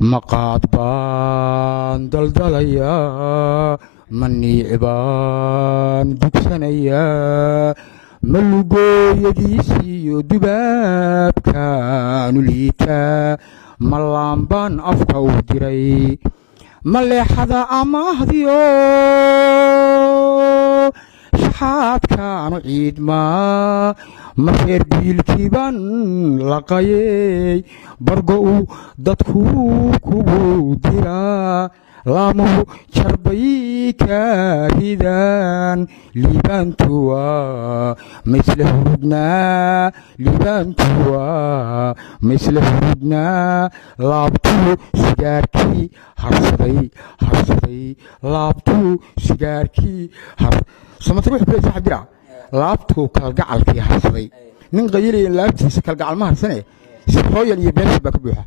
maqaad baan daldalayaa maniici baan dugsanayaa malugooyadiisiiyo dubaabkaanu liitaa malaan baan afka u diray maleexada amaahdiyo shaxaadkaanu ciidmaa mareer biilkii baan laqayay bargo-u dadku kugu diraa laamuhu jarbay ka ridaan liibaantuwa maisla hurudnaa liibaantuwa maisla hurudnaa laabtuu sigaarkii harsaday laabtuu sigaarkii somatr wuxuu ku leeyahay jira laabtuu kalgacalkii harsaday nin qayilay laabtiisa kalgacal ma harsane si hooyal iyo been baa ka buuxa